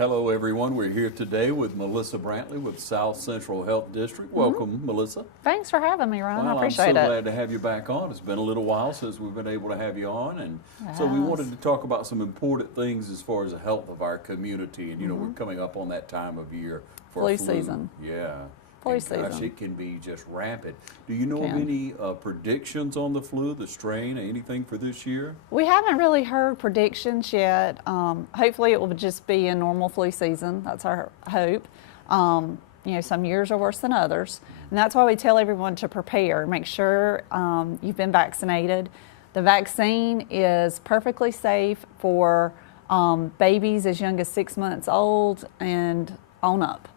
Hello, everyone. We're here today with Melissa Brantley with South Central Health District. Welcome, Melissa. Thanks for having me, Ron. I appreciate I'm so it. glad to have you back on. It's been a little while since we've been able to have you on, and so we wanted to talk about some important things as far as the health of our community. And you know, we're coming up on that time of year for Flu season. Yeah. Flu and season. Gosh, it can be just rampant. Do you know of any predictions on the flu, the strain, anything for this year? We haven't really heard predictions yet. Hopefully it will just be a normal flu season. That's our hope. You know, some years are worse than others. And that's why we tell everyone to prepare. Make sure you've been vaccinated. The vaccine is perfectly safe for babies as young as 6 months old and on up.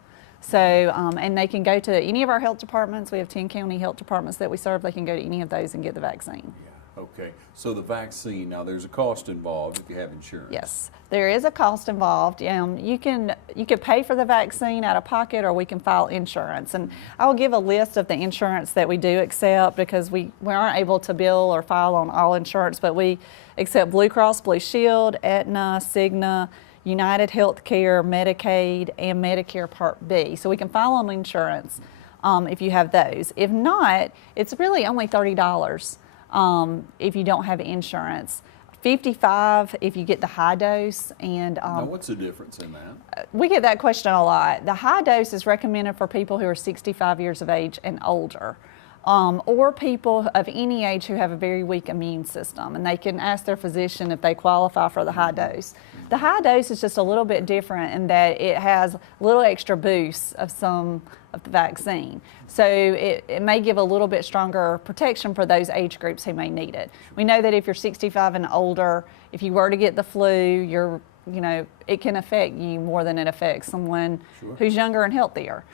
So, and they can go to any of our health departments. We have 10 county health departments that we serve. They can go to any of those and get the vaccine. Yeah. Okay. So the vaccine, now there's a cost involved if you have insurance. Yes, there is a cost involved. You can pay for the vaccine out of pocket, or we can file insurance. And I will give a list of the insurance that we do accept, because we aren't able to bill or file on all insurance, but we accept Blue Cross Blue Shield, Aetna, Cigna, United Healthcare, Medicaid, and Medicare Part B. So we can file on insurance if you have those. If not, it's really only $30 if you don't have insurance. $55 if you get the high dose. And now, what's the difference in that? We get that question a lot. The high dose is recommended for people who are 65 years of age and older. Or people of any age who have a very weak immune system, and they can ask their physician if they qualify for the high dose. The high dose is just a little bit different in that it has a little extra boost of some of the vaccine. So it may give a little bit stronger protection for those age groups who may need it. We know that if you're 65 and older, if you were to get the flu, it can affect you more than it affects someone who's younger and healthier.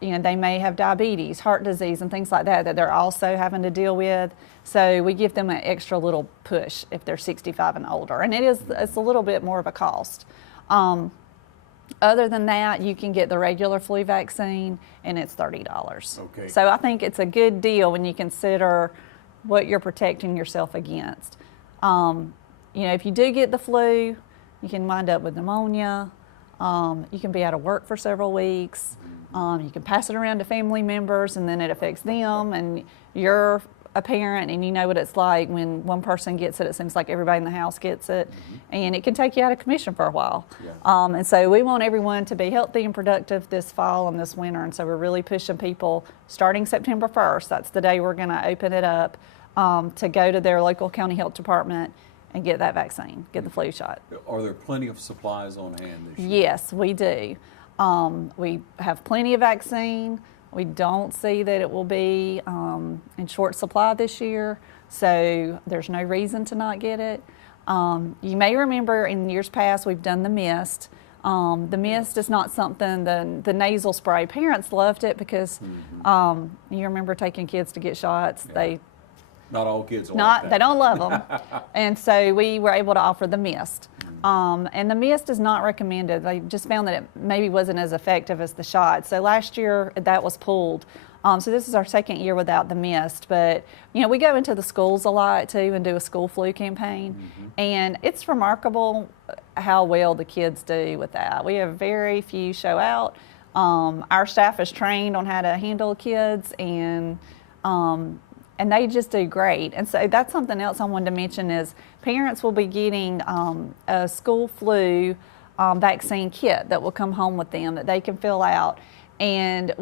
They may have diabetes, heart disease, and things like that they're also having to deal with. So we give them an extra little push if they're 65 and older. And it's a little bit more of a cost. Other than that, you can get the regular flu vaccine, and it's $30. Okay. So I think it's a good deal when you consider what you're protecting yourself against. If you do get the flu, you can wind up with pneumonia. You can be out of work for several weeks. You can pass it around to family members, and then it affects them, and you're a parent and you know what it's like when one person gets it. It seems like everybody in the house gets it, and it can take you out of commission for a while. And so we want everyone to be healthy and productive this fall and this winter, and so we're really pushing people starting September 1st. That's the day we're going to open it up, to go to their local county health department and get that vaccine, get the flu shot. Are there plenty of supplies on hand this year? Yes, we do. We have plenty of vaccine. We don't see that it will be in short supply this year, so there's no reason to not get it. You may remember in years past we've done the mist. The mist is not something, the nasal spray. Parents loved it because you remember taking kids to get shots. Not all kids like that. They don't love them. And so we were able to offer the mist. And the mist is not recommended. They just found that it maybe wasn't as effective as the shot. So last year that was pulled. So this is our second year without the mist. But we go into the schools a lot too and do a school flu campaign. And it's remarkable how well the kids do with that. We have very few show out. Our staff is trained on how to handle kids, and they just do great. And so that's something else I wanted to mention is parents will be getting a school flu vaccine kit that will come home with them that they can fill out. And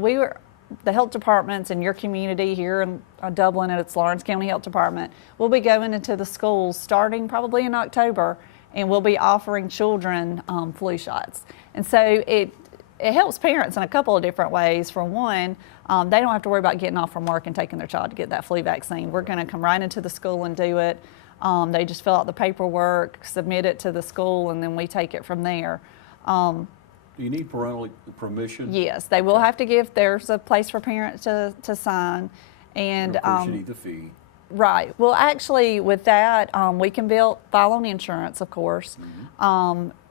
the health departments in your community here in Dublin at its Lawrence County Health Department will be going into the schools starting probably in October, and we'll be offering children flu shots. And so it helps parents in a couple of different ways. For one, they don't have to worry about getting off from work and taking their child to get that flu vaccine. We're going to come right into the school and do it. They just fill out the paperwork, submit it to the school, and then we take it from there. Do you need parental permission? Yes, they will have to there's a place for parents to sign. And of course you need the fee. Right. Well, actually, with that, we can file on insurance, of course.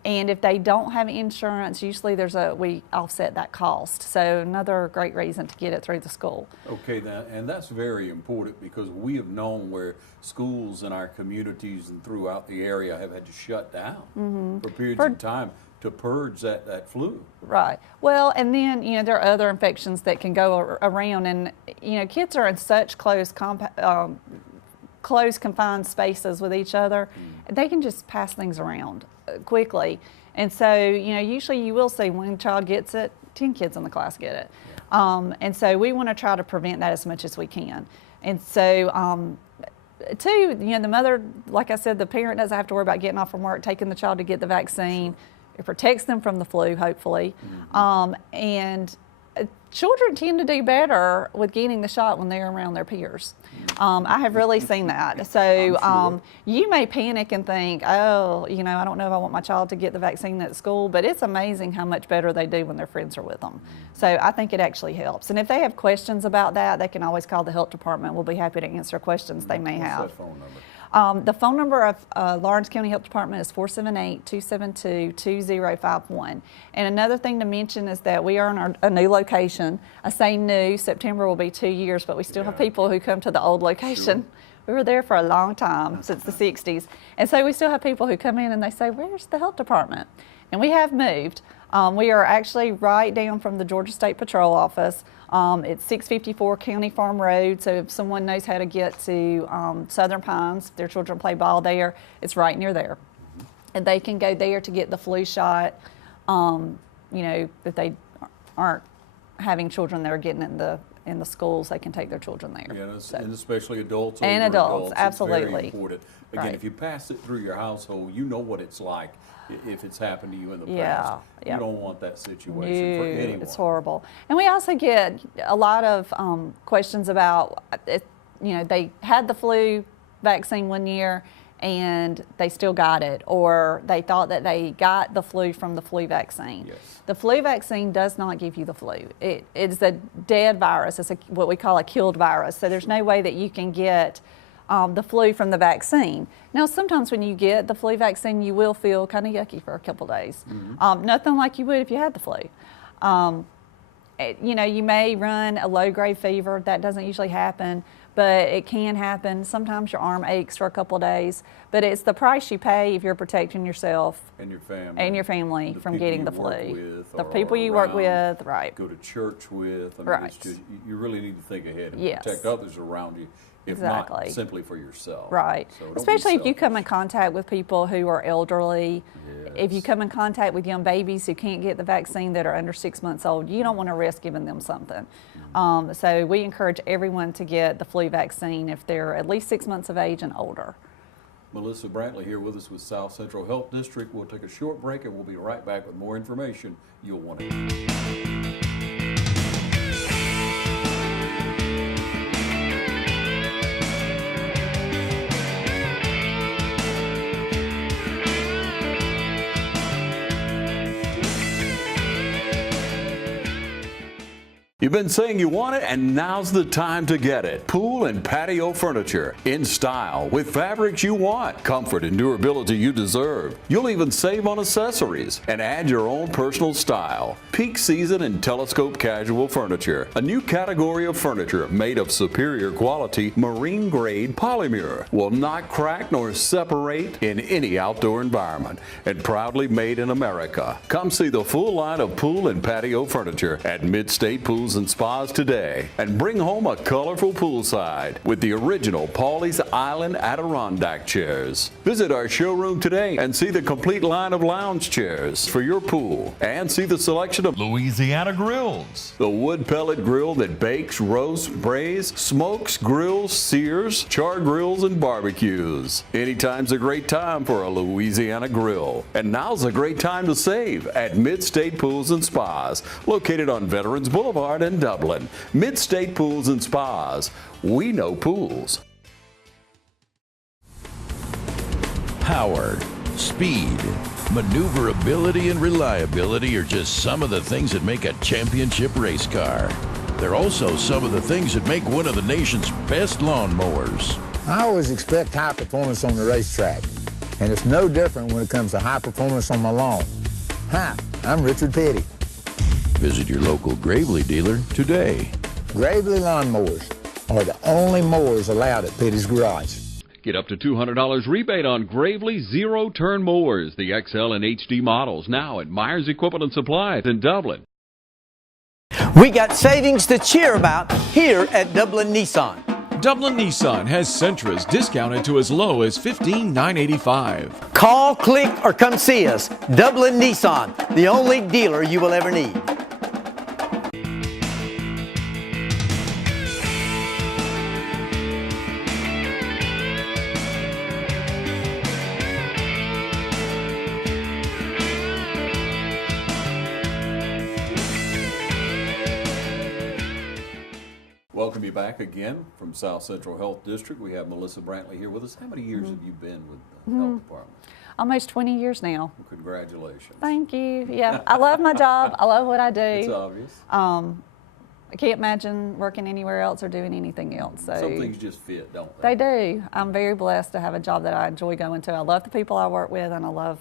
And if they don't have insurance, usually we offset that cost. So another great reason to get it through the school. Okay, and that's very important because we have known where schools in our communities and throughout the area have had to shut down for periods of time to purge that flu. Right. Well, and then, there are other infections that can go around, and, kids are in such close confined spaces with each other, they can just pass things around quickly. And so, usually you will see one child gets it, 10 kids in the class get it. And so we want to try to prevent that as much as we can. And so, too, the mother, like I said, the parent doesn't have to worry about getting off from work, taking the child to get the vaccine. It protects them from the flu, hopefully. And children tend to do better with getting the shot when they're around their peers. I have really seen that. So you may panic and think, oh, I don't know if I want my child to get the vaccine at school, but it's amazing how much better they do when their friends are with them. So I think it actually helps. And if they have questions about that, they can always call the health department. We'll be happy to answer questions they may have. What's that phone number? The phone number of Lawrence County Health Department is 478-272-2051. And another thing to mention is that we are in a new location. I say new, September will be 2 years, but we still have people who come to the old location. Sure. We were there for a long time, since the 60s. And so we still have people who come in and they say, where's the health department? And we have moved. We are actually right down from the Georgia State Patrol office. It's 654 County Farm Road, so if someone knows how to get to Southern Pines, if their children play ball there, it's right near there. And they can go there to get the flu shot, if they aren't having children that are getting in the schools, they can take their children there. Yeah, and especially adults. And adults, absolutely. It's very important. Again, if you pass it through your household, you know what it's like if it's happened to you in the past. You don't want that situation for anyone. It's horrible. And we also get a lot of questions about, they had the flu vaccine one year and they still got it, or they thought that they got the flu from the flu vaccine. Yes. The flu vaccine does not give you the flu. It's a dead virus. It's what we call a killed virus. So there's no way that you can get the flu from the vaccine. Now, sometimes when you get the flu vaccine, you will feel kind of yucky for a couple days. Nothing like you would if you had the flu. You may run a low-grade fever. That doesn't usually happen, but it can happen. Sometimes your arm aches for a couple of days, but it's the price you pay if you're protecting yourself and your family, from getting the flu. The people you work with, right? Go to church with. I mean, right. It's just, you really need to think ahead and yes. protect others around you. If exactly. not simply for yourself. Right. So especially if you come in contact with people who are elderly, yes. if you come in contact with young babies who can't get the vaccine that are under 6 months old, you don't want to risk giving them something. So we encourage everyone to get the flu vaccine if they're at least 6 months of age and older. Melissa Brantley here with us with South Central Health District. We'll take a short break and we'll be right back with more information you'll want to hear. You've been saying you want it, and now's the time to get it. Pool and patio furniture in style with fabrics you want, comfort and durability you deserve. You'll even save on accessories and add your own personal style. Peak season and telescope casual furniture, a new category of furniture made of superior quality marine grade polymer, will not crack nor separate in any outdoor environment, and proudly made in America. Come see the full line of pool and patio furniture at Mid-State Pools and Spas today, and bring home a colorful poolside with the original Pawleys Island Adirondack chairs. Visit our showroom today and see the complete line of lounge chairs for your pool, and see the selection of Louisiana grills, the wood pellet grill that bakes, roasts, braise, smokes, grills, sears, char grills, and barbecues. Anytime's a great time for a Louisiana grill, and now's a great time to save at Mid-State Pools and Spas, located on Veterans Boulevard in Dublin. Mid-State Pools and Spas. We know pools. power, speed, maneuverability, and reliability are just some of the things that make a championship race car. They're also some of the things that make one of the nation's best lawnmowers. I always expect high performance on the racetrack, and it's no different when it comes to high performance on my lawn. Hi, I'm Richard Petty. Visit your local Gravely dealer today. Gravely lawnmowers are the only mowers allowed at Petty's Garage. Get up to $200 rebate on Gravely zero-turn mowers, the XL and HD models, now at Myers Equipment and Supplies in Dublin. We got savings to cheer about here at Dublin Nissan. Dublin Nissan has Sentras discounted to as low as $15,985. Call, click, or come see us. Dublin Nissan, the only dealer you will ever need. Welcome you back again from South Central Health District. We have Melissa Brantley here with us. How many years have you been with the health department? Almost 20 years now. Well, congratulations. Thank you. Yeah, I love my job. I love what I do. It's obvious. I can't imagine working anywhere else or doing anything else. So Some things just fit, don't they? they do. I'm very blessed to have a job that I enjoy going to. I love the people I work with, and I love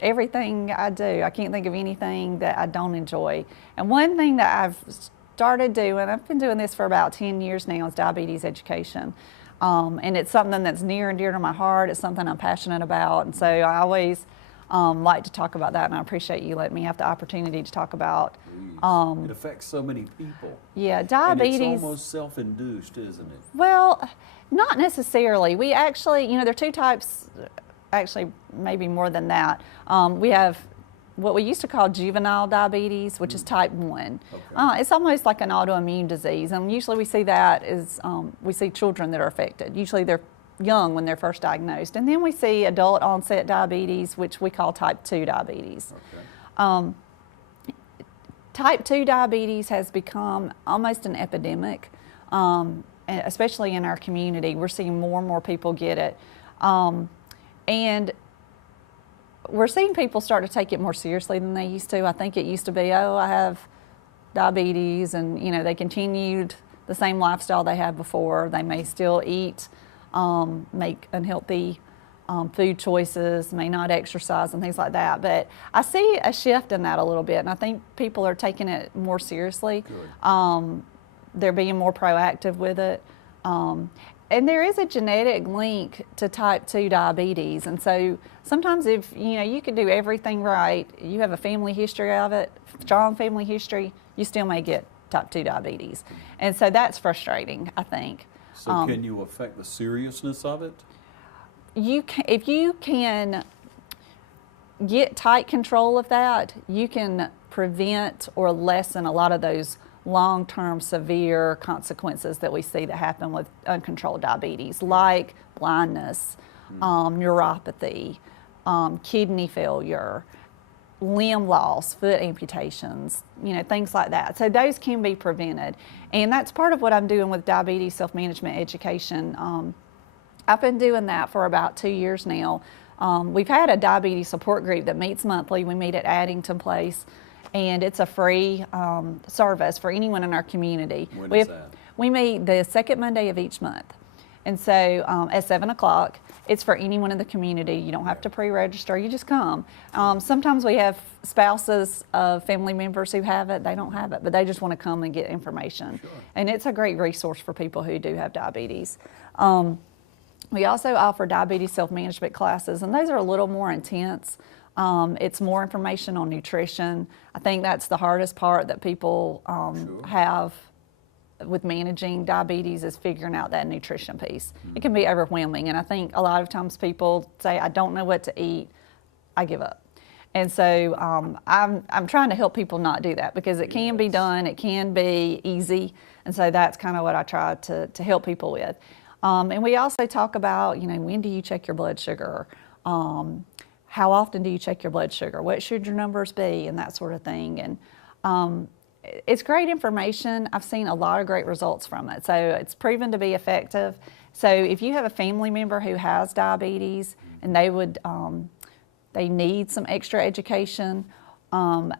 everything I do. I can't think of anything that I don't enjoy. And one thing that I've started doing, I've been doing this for about 10 years now, is diabetes education. And it's something that's near and dear to my heart. It's something I'm passionate about. And so I always like to talk about that, and I appreciate you letting me have the opportunity to talk about. It affects so many people. Yeah, diabetes. And it's almost self-induced, isn't it? Well, not necessarily. We actually, there are two types, actually maybe more than that. We have what we used to call juvenile diabetes, which is type 1. Okay. It's almost like an autoimmune disease, and usually we see that as, we see children that are affected. Usually they're young when they're first diagnosed. And then we see adult onset diabetes, which we call type 2 diabetes. Okay. Type 2 diabetes has become almost an epidemic, especially in our community. We're seeing more and more people get it. And we're seeing people start to take it more seriously than they used to. I think it used to be, oh, I have diabetes, and they continued the same lifestyle they had before. They may still eat, make unhealthy food choices, may not exercise and things like that. But I see a shift in that a little bit, and I think people are taking it more seriously. They're being more proactive with it. And there is a genetic link to type 2 diabetes. And so sometimes if, you can do everything right, you have a family history of it, strong family history, you still may get type 2 diabetes. And so that's frustrating, I think. So can you affect the seriousness of it? If you can get tight control of that, you can prevent or lessen a lot of those long-term severe consequences that we see that happen with uncontrolled diabetes, like blindness, neuropathy, kidney failure, limb loss, foot amputations, things like that. So those can be prevented. And that's part of what I'm doing with diabetes self-management education. I've been doing that for about 2 years now. We've had a diabetes support group that meets monthly. We meet at Addington Place, and it's a free service for anyone in our community. When is that? We meet the second Monday of each month. And so at 7 o'clock, it's for anyone in the community. You don't have to pre-register, you just come. Sometimes we have spouses of family members who have it, they don't have it, but they just want to come and get information. Sure. And it's a great resource for people who do have diabetes. We also offer diabetes self-management classes, and those are a little more intense. It's more information on nutrition. I think that's the hardest part that people have with managing diabetes, is figuring out that nutrition piece. It can be overwhelming, and I think a lot of times people say, I don't know what to eat, I give up. And so I'm trying to help people not do that, because it can be done, it can be easy, and so that's kind of what I try to help people with. And we also talk about, when do you check your blood sugar? How often do you check your blood sugar? What should your numbers be? And that sort of thing. And it's great information. I've seen a lot of great results from it. So it's proven to be effective. So if you have a family member who has diabetes and they need some extra education,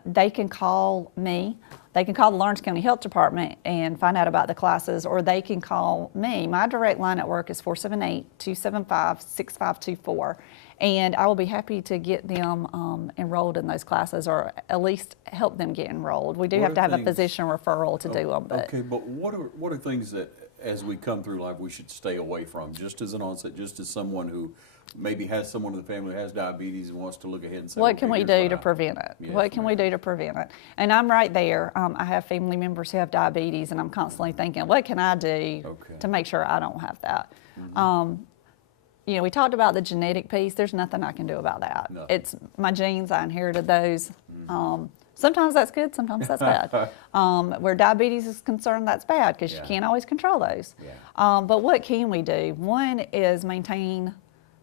they can call me. They can call the Lawrence County Health Department and find out about the classes, or they can call me. My direct line at work is 478-275-6524, and I will be happy to get them enrolled in those classes, or at least help them get enrolled. We do have to have a physician referral to do them. Okay, but what are things that, as we come through life, we should stay away from, just as an onset, just as someone who maybe has someone in the family who has diabetes and wants to look ahead and say, what can we here's do what to prevent it? What can we do to prevent it? And I'm right there. I have family members who have diabetes, and I'm constantly thinking, what can I do to make sure I don't have that? You know, we talked about the genetic piece. There's nothing I can do about that. No. It's my genes. I inherited those. Sometimes that's good, sometimes that's bad. Where diabetes is concerned, that's bad, because you can't always control those. But what can we do? One is maintain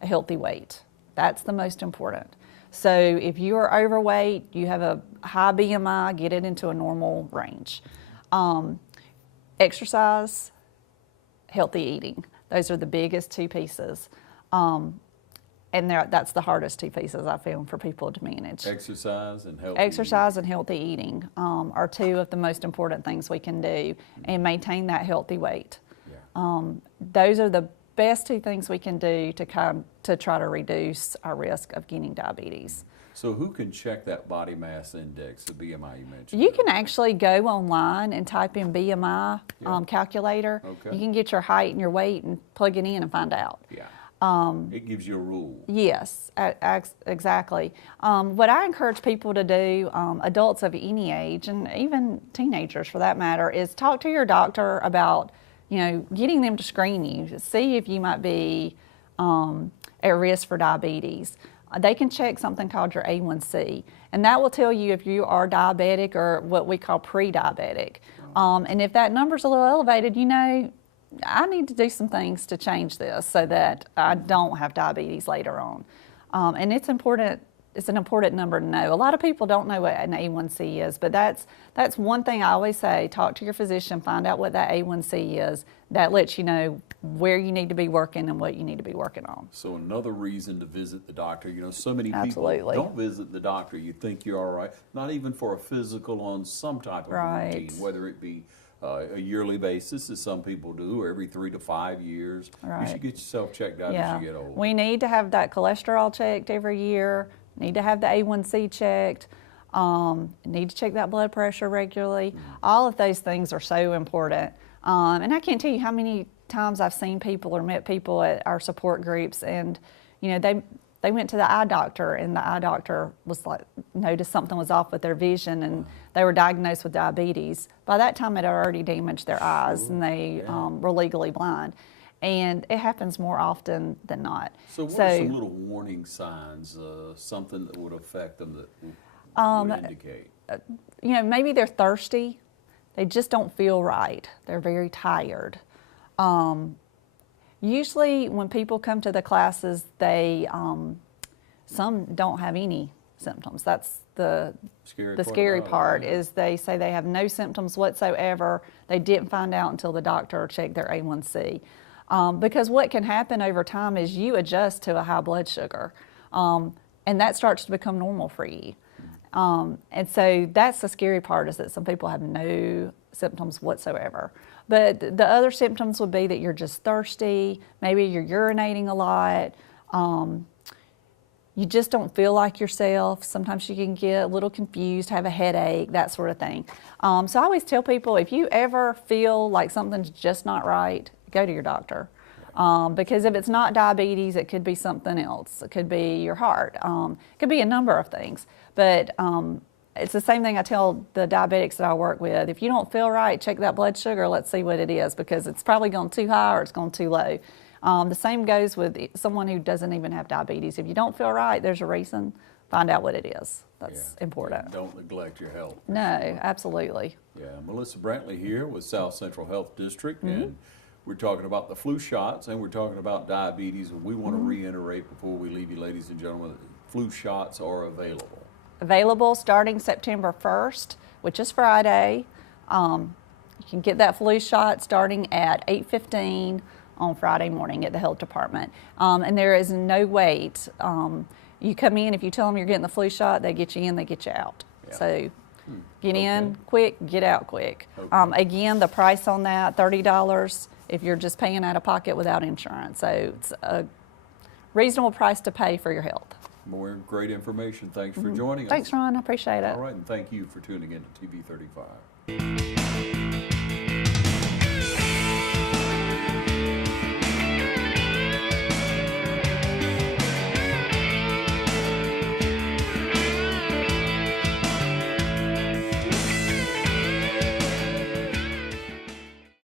a healthy weight. That's the most important. So if you are overweight, you have a high BMI, get it into a normal range. Exercise, healthy eating. Those are the biggest two pieces. And that's the hardest two pieces I found for people to manage. Exercise and healthy eating are two of the most important things we can do, and maintain that healthy weight. Those are the best two things we can do to try to reduce our risk of getting diabetes. So who can check that body mass index, the BMI you mentioned? You can actually go online and type in BMI calculator. Okay. You can get your height and your weight and plug it in and find out. It gives you a rule. Yes, exactly. What I encourage people to do, adults of any age, and even teenagers for that matter, is talk to your doctor about, getting them to screen you, to see if you might be at risk for diabetes. They can check something called your A1C, and that will tell you if you are diabetic or what we call pre-diabetic. And if that number's a little elevated, I need to do some things to change this so that I don't have diabetes later on. And it's important. It's an important number to know. A lot of people don't know what an A1C is, but that's one thing I always say: talk to your physician, find out what that A1C is. That lets you know where you need to be working and what you need to be working on. So another reason to visit the doctor. So many people Absolutely. don't visit the doctor. You think you're all right, not even for a physical on some type of routine, whether it be a yearly basis, as some people do, or every 3 to 5 years. You should get yourself checked out as you get older. We need to have that cholesterol checked every year, need to have the A1C checked, need to check that blood pressure regularly. All of those things are so important. And I can't tell you how many times I've seen people or met people at our support groups, and they went to the eye doctor, and the eye doctor was noticed something was off with their vision, and they were diagnosed with diabetes. By that time, it had already damaged their eyes, and they were legally blind. And it happens more often than not. So what are some little warning signs, something that would affect them that would indicate? Maybe they're thirsty. They just don't feel right. They're very tired. Usually when people come to the classes, some don't have any symptoms. That's the scary part is they say they have no symptoms whatsoever. They didn't find out until the doctor checked their A1C. Because what can happen over time is you adjust to a high blood sugar, and that starts to become normal for you. And so that's the scary part, is that some people have no symptoms whatsoever. But the other symptoms would be that you're just thirsty, maybe you're urinating a lot, you just don't feel like yourself. Sometimes you can get a little confused, have a headache, that sort of thing. So I always tell people, if you ever feel like something's just not right, go to your doctor. Because if it's not diabetes, it could be something else. It could be your heart. It could be a number of things. But it's the same thing I tell the diabetics that I work with. If you don't feel right, check that blood sugar. Let's see what it is, because it's probably gone too high or it's gone too low. The same goes with someone who doesn't even have diabetes. If you don't feel right, there's a reason. Find out what it is. That's important. Don't neglect your health. No, absolutely. Yeah, Melissa Brantley here with South Central Health District, and we're talking about the flu shots, and we're talking about diabetes, and we want to reiterate before we leave you, ladies and gentlemen, that flu shots are available. Available starting September 1st, which is Friday. You can get that flu shot starting at 8:15 on Friday morning at the health department. And there is no wait. You come in, if you tell them you're getting the flu shot, they get you in, they get you out. So get in quick, get out quick. Again, the price on that, $30 if you're just paying out of pocket without insurance. So it's a reasonable price to pay for your health. More great information. Thanks for joining us. Thanks, Ron. I appreciate it. All right, and thank you for tuning in to TV 35.